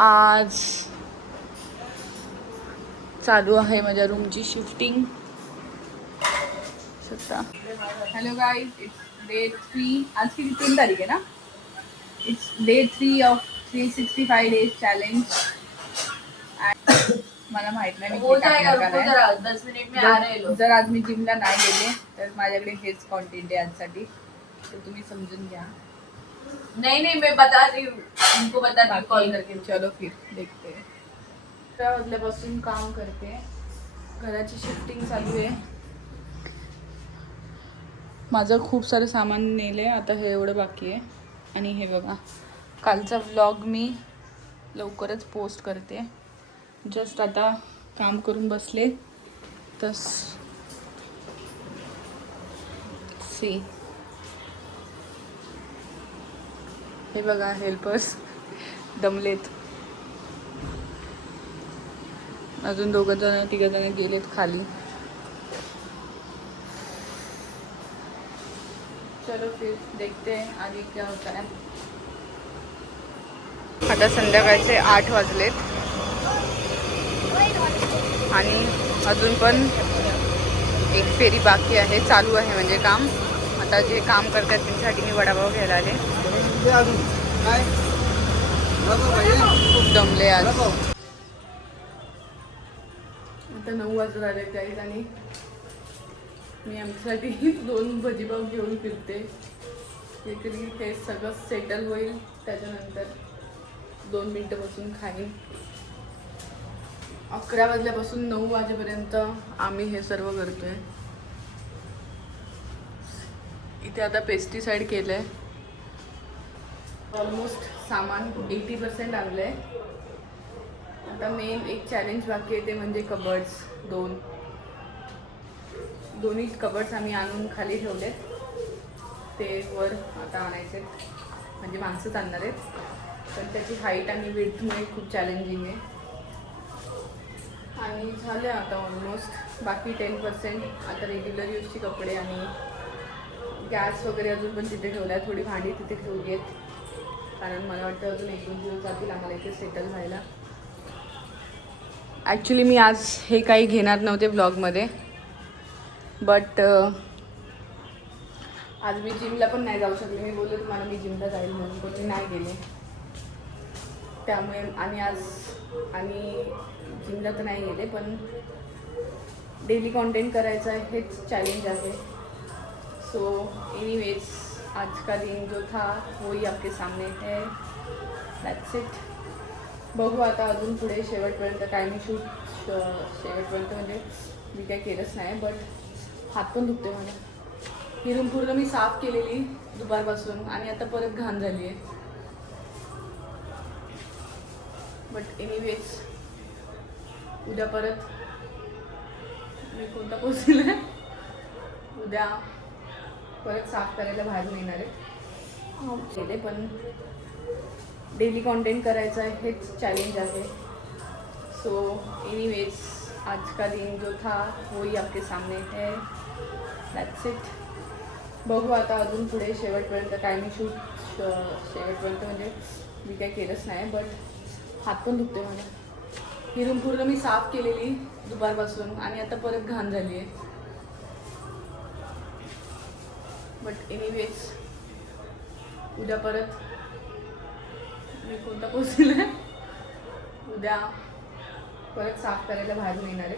आज चालू आहे माझ्या रूमची shifting. Hello guys, it's day 3. आज किती 3 तारीख आहे ना. It's day 3 of 365 days challenge. मला माहित नाही मी जर आज मी जिमला नाही गेले तर माझ्याकडे हेच कॉन्टेंट आहे आजसाठी, तर तुम्ही समजून घ्या. नहीं मैं बता रही हूँ, उनको बता कॉल करके. चलो फिर देखते. 11 वाजल्यापासून काम करते. घराची शिफ्टिंग चालू आहे. माझं खूप सारं सामान नेले, आता हे एवढं बाकी आहे. आणि हे बघा, कालचा व्लॉग मी लवकरच पोस्ट करते. जस्ट आता काम करून बसले तर सी हे बघा, हेल्पर्स दमलेत. अजून 2-3 गेलेत खाली. चलो फिर देखते हैं आगे क्या होता है. आता संध्याकाळचे 8 वाजलेत आणि अजून पण एक फेरी बाकी आहे. चालू आहे म्हणजे काम. आता जे काम करतात त्यांच्यासाठी मी वडापाव घ्यायला आले. खूप दमले आज. आता 9 वाजून आले गाईज आणि मी आमच्यासाठी 2 भजीपाव घेऊन फिरते. काहीतरी हे सगळं सेटल होईल त्याच्यानंतर 2 मिनटं बसून खाईन. 11 वाजल्यापासून 9 वाजेपर्यंत आम्ही हे सर्व करतोय. इथे आता पेस्टिसाइड केलं आहे. ऑलमोस्ट सामान 80% आणलं आहे. आता मेन एक चॅलेंज बाकी आहे, ते म्हणजे कबर्ड्स. दोन्ही कबर्ड्स आम्ही आणून खाली ठेवलेत. ते वर आता आणायचे, म्हणजे माणसंच आणणार आहेत. पण त्याची हाईट आणि विड्थमुळे खूप चॅलेंजिंग आहे. आणि झालं आता ऑलमोस्ट. बाकी 10% आता रेग्युलर यूजची कपडे आणि गॅस वगैरे अजून पण तिथे ठेवला आहे. थोडी भांडी तिथे ठेवली आहेत, कारण मला वाटतं अजून 1-2 दिवस जातील आम्हाला इथे सेटल व्हायला. ॲक्च्युली मी आज हे काही घेणार नव्हते ब्लॉगमध्ये, बट आज मी जिमला पण नाही जाऊ शकले. मी बोलले तुम्हाला मी जिमला जाईल म्हणून, पण मी नाही गेले. त्यामुळे आणि जिमला तर नाही गेले, पण डेली कॉन्टेंट करायचं आहे हेच चॅलेंज आहे. सो एनीवेज, आज का दिन जो था वही आपके सामने है. That's it. बघू आता अजून पुढे शेवटपर्यंत काय. मी शेवटपर्यंत म्हणजे मी काही केलंच नाही, बट हात पण दुखते मला. ही रूम पूर्ण मी साफ केलेली दुपारपासून आणि आता परत घाण झाली आहे. बट एनिवेज, उद्या परत मी कोणता पोचले, उद्या परत साफ करायला बाहेरून येणार आहे. पण डेली कॉन्टेंट करायचं आहे हेच चॅलेंज आहे. सो एनीवेज, आज का दिन जो था वही आपके सामने है. That's it. बघू आता अजून पुढे शेवटपर्यंत काय. मी शेवटपर्यंत म्हणजे मी काही केलंच नाही, बट हात पण दुखते मला. ही रूम पूर्ण मी साफ केलेली दुपारपासून आणि आता परत घाण झाली आहे. बट एनिवेज, उद्या परत मी कोणता पोचले, उद्या परत साफ करायला बाहेरून येणार आहे.